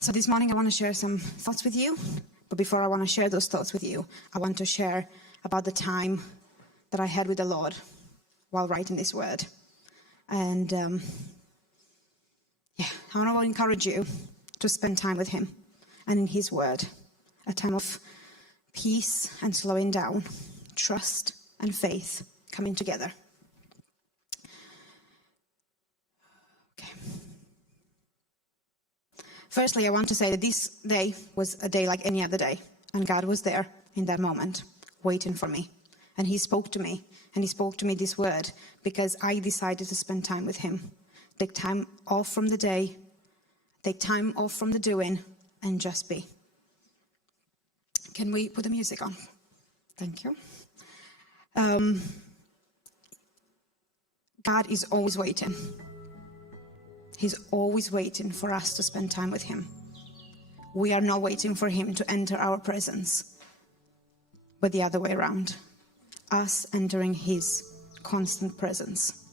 So this morning I want to share some thoughts with you. But before I want to share those thoughts with you, I want to share about the time that I had with the Lord while writing this word. And I want to encourage you to spend time with him and in his word. A time of peace and slowing down, trust and faith coming together. Okay. Firstly, I want to say that this day was a day like any other day. And God was there in that moment, waiting for me. And he spoke to me. And he spoke to me this word because I decided to spend time with him. Take time off from the day. Take time off from the doing and just be. Can we put the music on? Thank you. God is always waiting. He's always waiting for us to spend time with him. We are not waiting for him to enter our presence, but the other way around. Us entering his constant presence.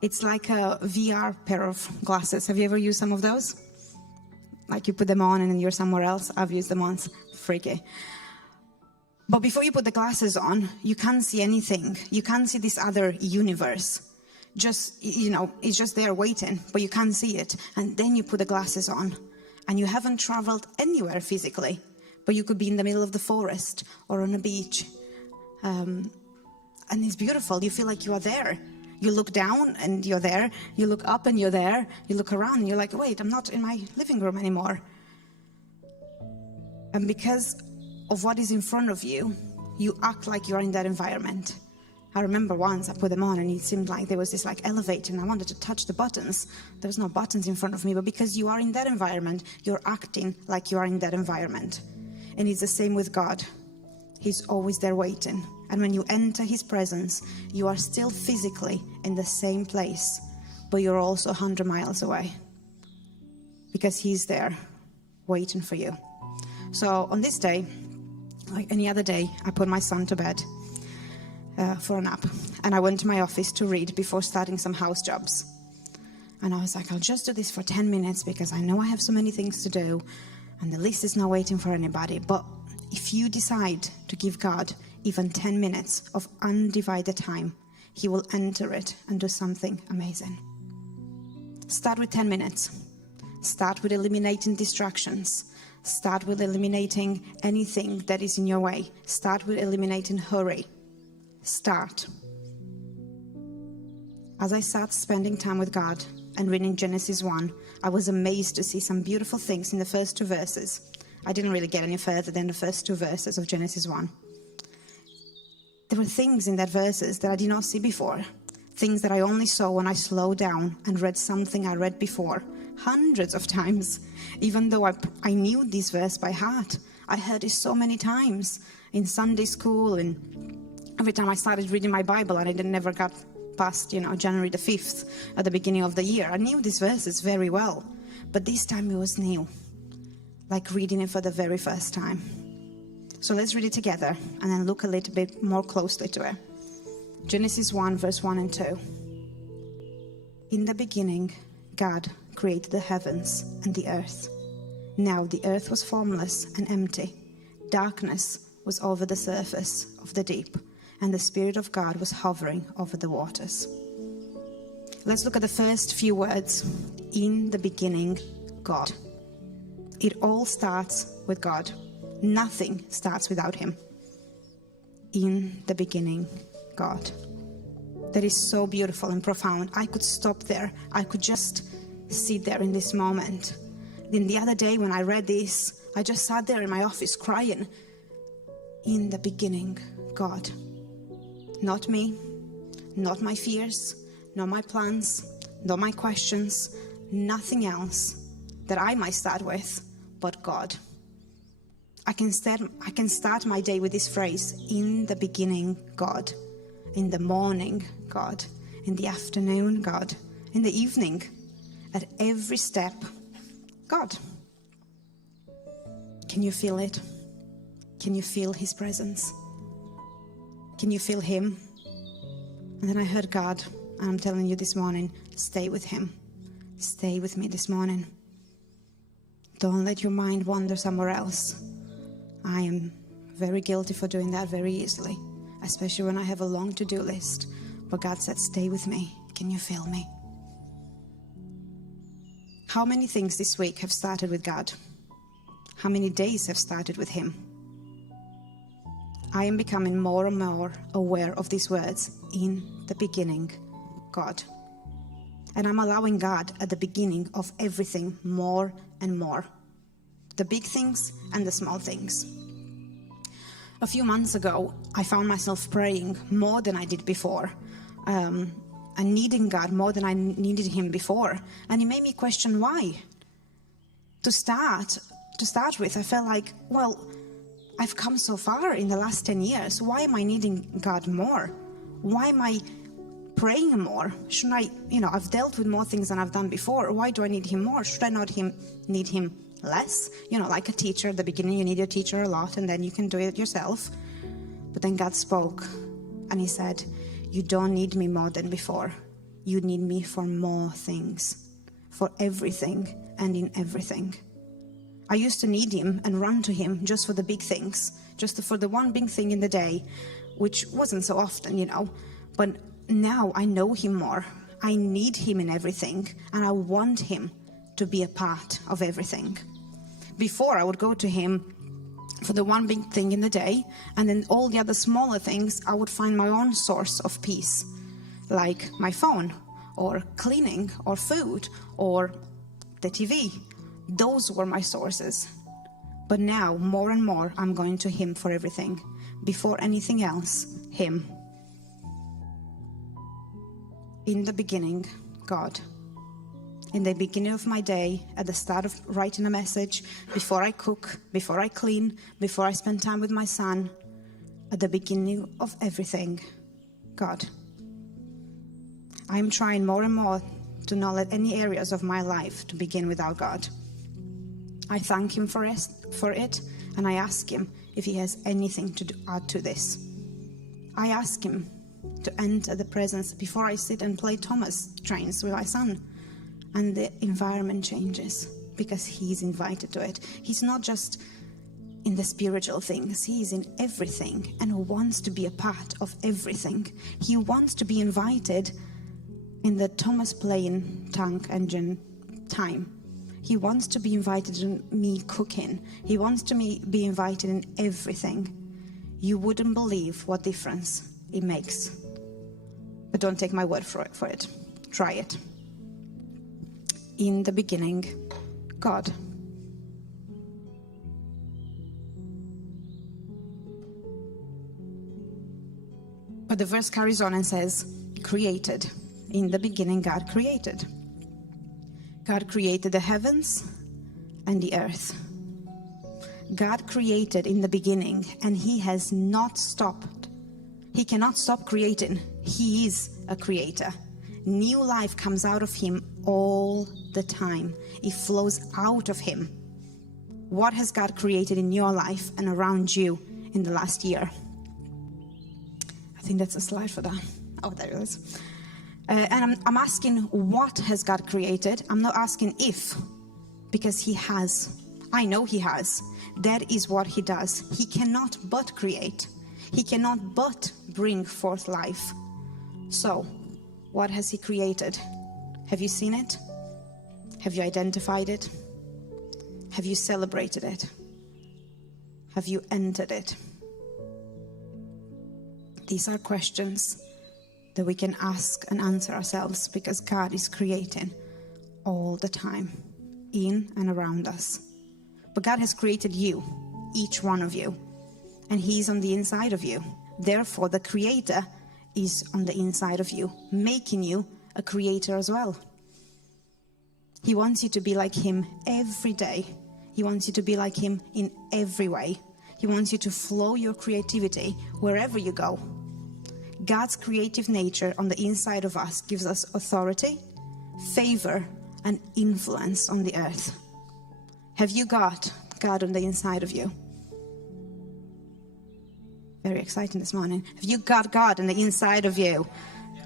It's like a VR pair of glasses. Have you ever used some of those? Like you put them on and then you're somewhere else. I've used them once. Freaky. But before you put the glasses on, you can't see anything. You can't see this other universe. It's just there waiting, but you can't see it. And then you put the glasses on and you haven't traveled anywhere physically, but you could be in the middle of the forest or on a beach. And it's beautiful. You feel like you are there. You look down and you're there. You look up and you're there. You look around and you're like, wait, I'm not in my living room anymore. And because of what is in front of you, you act like you're in that environment. I remember once I put them on and it seemed like there was this elevator and I wanted to touch the buttons. There was no buttons in front of me, but because you are in that environment, you're acting like you are in that environment. And it's the same with God. He's always there waiting. And when you enter his presence, you are still physically in the same place, but you're also 100 miles away. Because he's there waiting for you. So on this day, like any other day, I put my son to bed for a nap. And I went to my office to read before starting some house jobs. And I was like, I'll just do this for 10 minutes because I know I have so many things to do. And the list is not waiting for anybody. But if you decide to give God even 10 minutes of undivided time, he will enter it and do something amazing. Start with 10 minutes. Start with eliminating distractions. Start with eliminating anything that is in your way. Start with eliminating hurry. Start. As I sat spending time with God and reading Genesis 1, I was amazed to see some beautiful things in the first two verses. I didn't really get any further than the first two verses of Genesis 1. There were things in that verses that I did not see before. Things that I only saw when I slowed down and read something I read before, hundreds of times. Even though I knew this verse by heart. I heard it so many times in Sunday school and every time I started reading my Bible and I never got past, January the 5th at the beginning of the year. I knew these verses very well. But this time it was new. Like reading it for the very first time. So let's read it together and then look a little bit more closely to it. Genesis 1, verse 1 and 2. In the beginning, God created the heavens and the earth. Now the earth was formless and empty. Darkness was over the surface of the deep, and the Spirit of God was hovering over the waters. Let's look at the first few words. In the beginning, God. It all starts with God. Nothing starts without him. In the beginning, God. That is so beautiful and profound. I could stop there. I could just sit there in this moment. Then the other day when I read this, I just sat there in my office crying. In the beginning, God. Not me, not my fears, not my plans, not my questions, nothing else that I might start with, but God. I can start my day with this phrase, in the beginning, God. In the morning, God. In the afternoon, God. In the evening, at every step, God. Can you feel it? Can you feel his presence? Can you feel him? And then I heard God, and I'm telling you this morning, stay with him. Stay with me this morning. Don't let your mind wander somewhere else. I am very guilty for doing that very easily, especially when I have a long to-do list. But God said, stay with me. Can you feel me? How many things this week have started with God? How many days have started with Him? I am becoming more and more aware of these words, in the beginning, God. And I'm allowing God at the beginning of everything more and more. The big things and the small things. A few months ago, I found myself praying more than I did before. And needing God more than I needed Him before. And it made me question why. To start with, I felt like, well, I've come so far in the last 10 years. Why am I needing God more? Why am I praying more? Shouldn't I, I've dealt with more things than I've done before. Why do I need Him more? Should I not need Him less? Like a teacher, at the beginning you need your teacher a lot and then you can do it yourself. But then God spoke and He said, you don't need me more than before. You need me for more things, for everything and in everything. I used to need Him and run to Him just for the big things, just for the one big thing in the day, which wasn't so often, But now I know Him more. I need Him in everything, and I want Him to be a part of everything. Before, I would go to Him for the one big thing in the day, and then all the other smaller things, I would find my own source of peace, like my phone, or cleaning, or food, or the TV. Those were my sources. But now, more and more, I'm going to Him for everything. Before anything else, Him. In the beginning, God. In the beginning of my day, at the start of writing a message, before I cook, before I clean, before I spend time with my son, at the beginning of everything, God. I am trying more and more to not let any areas of my life to begin without God. I thank Him for it, and I ask Him if He has anything to add to this. I ask Him to enter the presence before I sit and play Thomas trains with my son. And the environment changes because He's invited to it. He's not just in the spiritual things. He is in everything and wants to be a part of everything. He wants to be invited in the Thomas plane tank engine time. He wants to be invited in me cooking. He wants to be invited in everything. You wouldn't believe what difference it makes. But don't take my word for it. Try it. In the beginning, God. But the verse carries on and says, created. In the beginning, God created. God created the heavens and the earth. God created in the beginning, and He has not stopped. He cannot stop creating. He is a creator. New life comes out of Him all the time. It flows out of Him. What has God created in your life and around you in the last year? I think that's a slide for that. Oh, there it is. And I'm asking, what has God created? I'm not asking if, because He has. I know He has. That is what He does. He cannot but create. He cannot but bring forth life. So, what has He created? Have you seen it? Have you identified it? Have you celebrated it? Have you entered it? These are questions that we can ask and answer ourselves, because God is creating all the time, in and around us. But God has created you, each one of you, and He's on the inside of you. Therefore, the Creator is on the inside of you, making you a creator as well. He wants you to be like Him every day. He wants you to be like Him in every way. He wants you to flow your creativity wherever you go. God's creative nature on the inside of us gives us authority, favor, and influence on the earth. Have you got God on the inside of you? Very exciting this morning. Have you got God on the inside of you?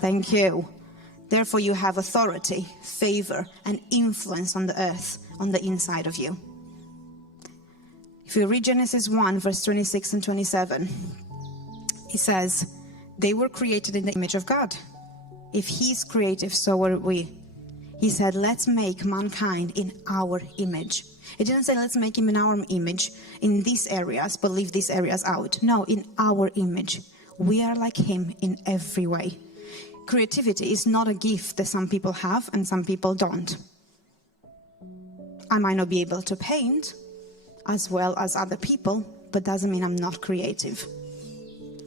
Thank you. Therefore, you have authority, favor, and influence on the earth on the inside of you. If you read Genesis 1, verse 26 and 27, it says, they were created in the image of God. If he's creative, so are we. He said, let's make mankind in our image. It didn't say let's make him in our image in these areas, but leave these areas out. No, in our image. We are like him in every way. Creativity is not a gift that some people have and some people don't. I might not be able to paint as well as other people, but doesn't mean I'm not creative.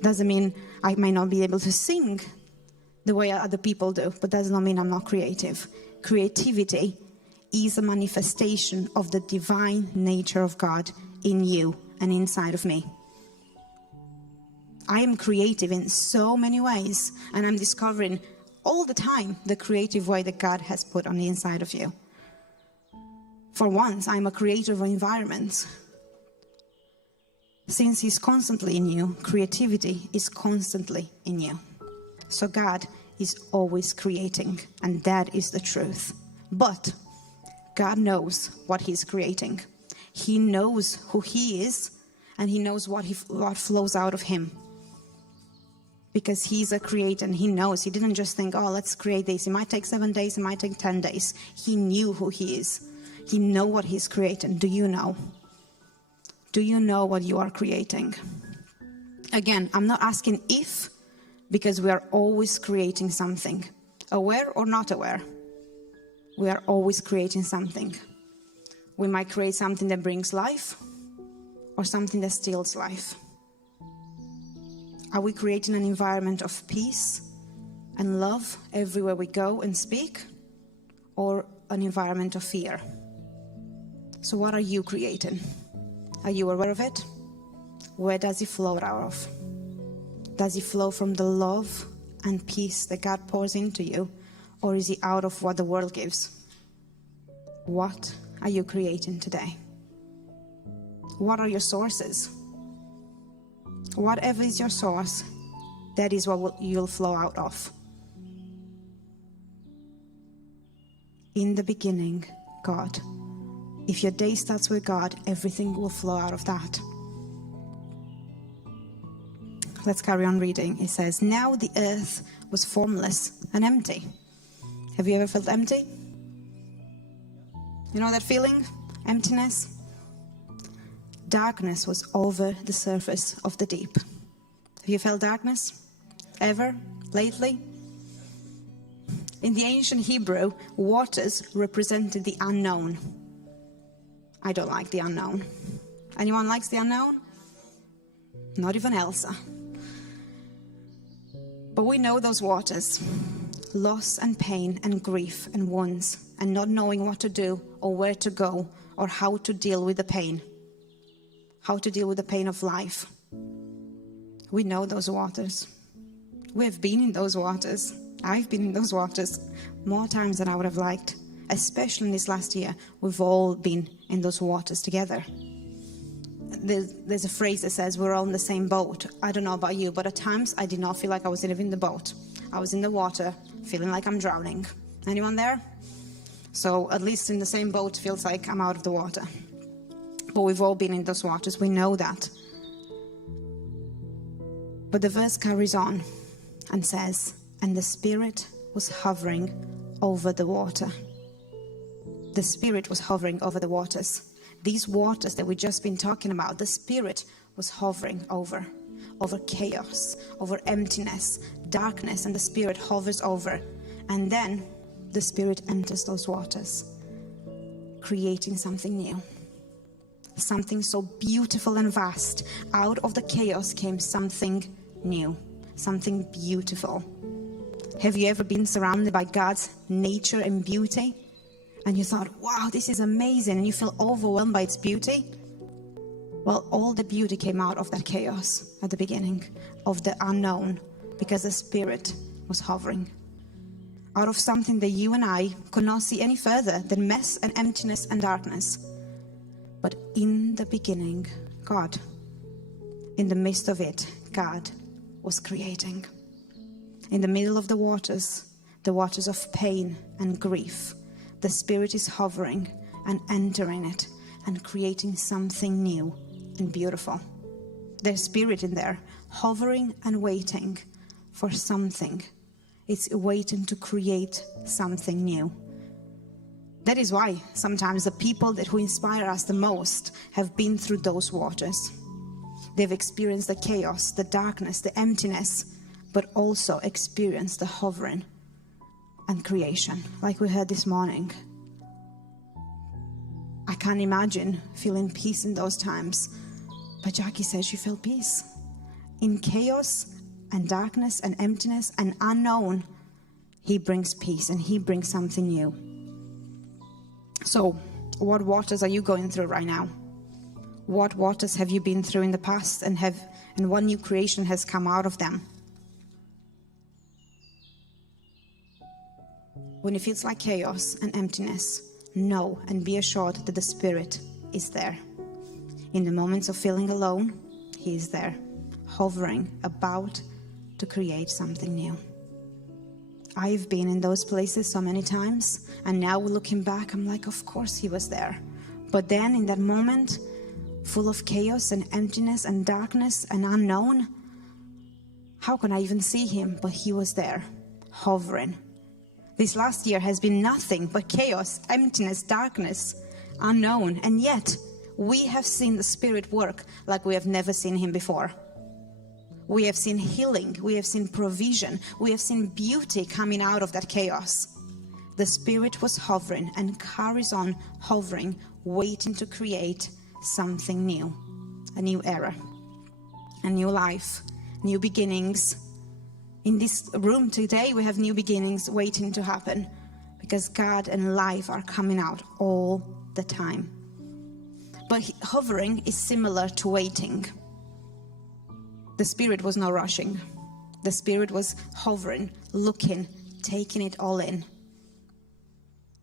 Doesn't mean I may not be able to sing the way other people do, but does not mean I'm not creative. Creativity is a manifestation of the divine nature of God in you and inside of me. I am creative in so many ways, and I'm discovering all the time the creative way that God has put on the inside of you. For once, I'm a creator of environments. Since he's constantly in you, creativity is constantly in you. So God is always creating, and that is the truth. But God knows what he's creating. He knows who he is, and he knows what flows out of him. Because he's a creator, and he knows. He didn't just think, oh, let's create this. It might take 7 days, it might take 10 days. He knew who he is. He knows what he's creating. Do you know? Do you know what you are creating? Again, I'm not asking if, because we are always creating something. Aware or not aware, we are always creating something. We might create something that brings life or something that steals life. Are we creating an environment of peace and love everywhere we go and speak, or an environment of fear? So what are you creating? Are you aware of it? Where does it flow out of? Does it flow from the love and peace that God pours into you, or is it out of what the world gives? What are you creating today? What are your sources? Whatever is your source, that is what you'll flow out of. In the beginning, God. If your day starts with God, everything will flow out of that. Let's carry on reading. It says, now the earth was formless and empty. Have you ever felt empty? You know that feeling? Emptiness? Darkness was over the surface of the deep. Have you felt darkness? Ever? Lately? In the ancient Hebrew, waters represented the unknown. I don't like the unknown. Anyone likes the unknown? Not even Elsa. But we know those waters. Loss and pain and grief and wounds, and not knowing what to do or where to go or how to deal with the pain. How to deal with the pain of life. We know those waters. We've been in those waters. I've been in those waters more times than I would have liked. Especially in this last year, we've all been in those waters together. There's a phrase that says we're all in the same boat. I don't know about you, but at times I did not feel like I was even in the boat. I was in the water, feeling like I'm drowning. Anyone there? So at least in the same boat feels like I'm out of the water. But we've all been in those waters. We know that. But the verse carries on and says, and the Spirit was hovering over the water. The Spirit was hovering over the waters. These waters that we've just been talking about, the Spirit was hovering over chaos, over emptiness, darkness, and the Spirit hovers over. And then the Spirit enters those waters, creating something new. Something so beautiful and vast. Out of the chaos came something new, something beautiful. Have you ever been surrounded by God's nature and beauty? And you thought, wow, this is amazing, and you feel overwhelmed by its beauty? Well, all the beauty came out of that chaos at the beginning, of the unknown, because the Spirit was hovering. Out of something that you and I could not see any further than mess and emptiness and darkness. But in the beginning, God, in the midst of it, God was creating. In the middle of the waters of pain and grief, the Spirit is hovering and entering it and creating something new and beautiful. There's spirit in there, hovering and waiting for something. It's waiting to create something new. That is why sometimes the people who inspire us the most have been through those waters. They've experienced the chaos, the darkness, the emptiness, but also experienced the hovering and creation, like we heard this morning. I can't imagine feeling peace in those times, but Jackie says she felt peace. In chaos and darkness and emptiness and unknown, he brings peace and he brings something new. So, what waters are you going through right now? What waters have you been through in the past, and what new creation has come out of them? When it feels like chaos and emptiness, know and be assured that the Spirit is there. In the moments of feeling alone, he is there, hovering about to create something new. I've been in those places so many times, and now looking back, I'm like, of course he was there. But then in that moment, full of chaos and emptiness and darkness and unknown, how can I even see him? But he was there, hovering. This last year has been nothing but chaos, emptiness, darkness, unknown. And yet, we have seen the Spirit work like we have never seen him before. We have seen healing, we have seen provision, we have seen beauty coming out of that chaos. The Spirit was hovering and carries on hovering, waiting to create something new. A new era, a new life, new beginnings. In this room today, we have new beginnings waiting to happen, because God and life are coming out all the time. But hovering is similar to waiting. The Spirit was not rushing. The Spirit was hovering, looking, taking it all in.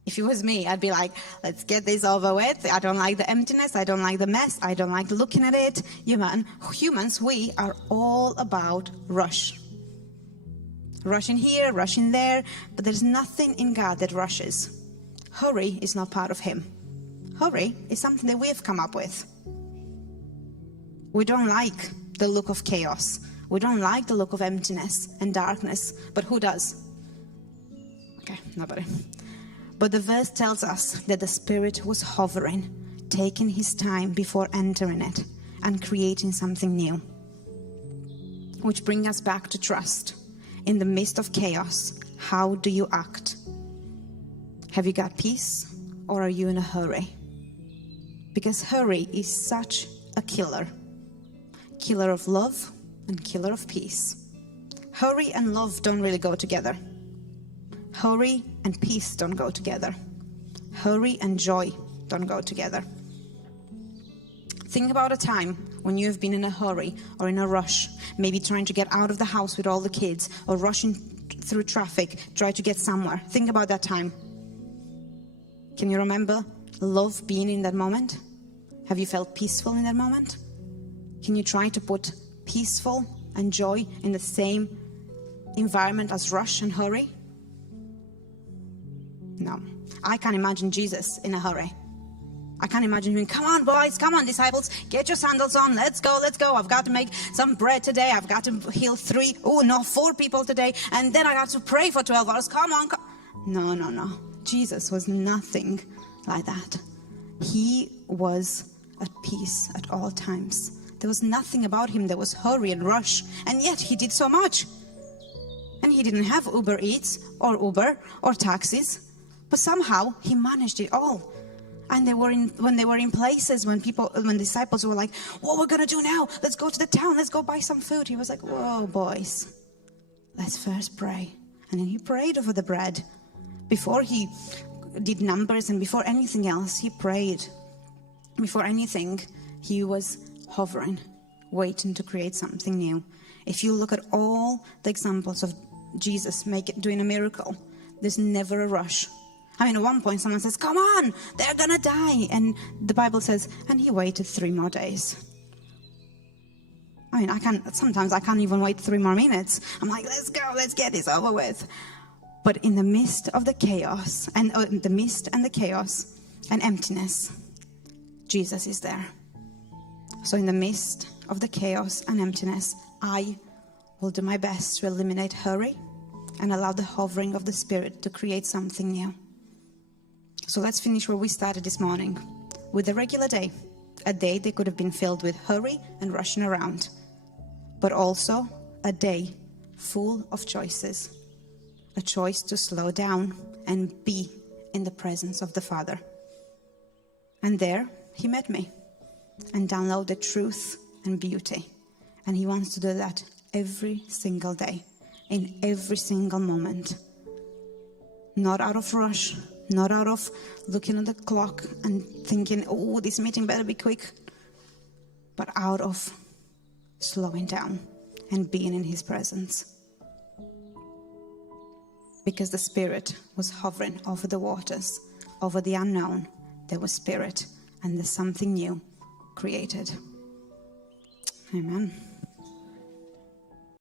If it was me, I'd be like, let's get this over with. I don't like the emptiness. I don't like the mess. I don't like looking at it. Humans, we are all about rush. Rushing here, rushing there. But there's nothing in God that rushes. Hurry is not part of him. Hurry is something that we have come up with. We don't like the look of chaos. We don't like the look of emptiness and darkness. But who does? Okay, nobody. But the verse tells us that the Spirit was hovering, taking his time before entering it and creating something new. Which brings us back to trust. In the midst of chaos, how do you act? Have you got peace, or are you in a hurry? Because hurry is such a killer. Killer of love and killer of peace. Hurry and love don't really go together. Hurry and peace don't go together. Hurry and joy don't go together. Think about a time when you have been in a hurry or in a rush, maybe trying to get out of the house with all the kids, or rushing through traffic, try to get somewhere. Think about that time. Can you remember love being in that moment? Have you felt peaceful in that moment? Can you try to put peaceful and joy in the same environment as rush and hurry? No. I can't imagine Jesus in a hurry. I can't imagine him, come on boys, come on disciples, get your sandals on, let's go. I've got to make some bread today, I've got to heal 4 people today, and then I got to pray for 12 hours, come on. No. Jesus was nothing like that. He was at peace at all times. There was nothing about him that was hurry and rush, and yet he did so much. And he didn't have Uber Eats or Uber or taxis, but somehow he managed it all. And when they were in places, when disciples were like, what we're going to do now? Let's go to the town. Let's go buy some food. He was like, whoa, boys, let's first pray. And then he prayed over the bread. Before he did numbers and before anything else, he prayed. Before anything, he was hovering, waiting to create something new. If you look at all the examples of Jesus doing a miracle, there's never a rush. I mean, at one point someone says, come on, they're gonna die. And the Bible says, and he waited 3 more days. I mean, sometimes I can't even wait 3 more minutes. I'm like, let's go, let's get this over with. But in the midst of the chaos, and emptiness, Jesus is there. So in the midst of the chaos and emptiness, I will do my best to eliminate hurry and allow the hovering of the Spirit to create something new. So let's finish where we started this morning, with a regular day. A day that could have been filled with hurry and rushing around, but also a day full of choices. A choice to slow down and be in the presence of the Father. And there he met me and downloaded truth and beauty. And he wants to do that every single day, in every single moment. Not out of rush, not out of looking at the clock and thinking, oh, this meeting better be quick, but out of slowing down and being in his presence. Because the Spirit was hovering over the waters, over the unknown. There was Spirit, and there's something new created. Amen.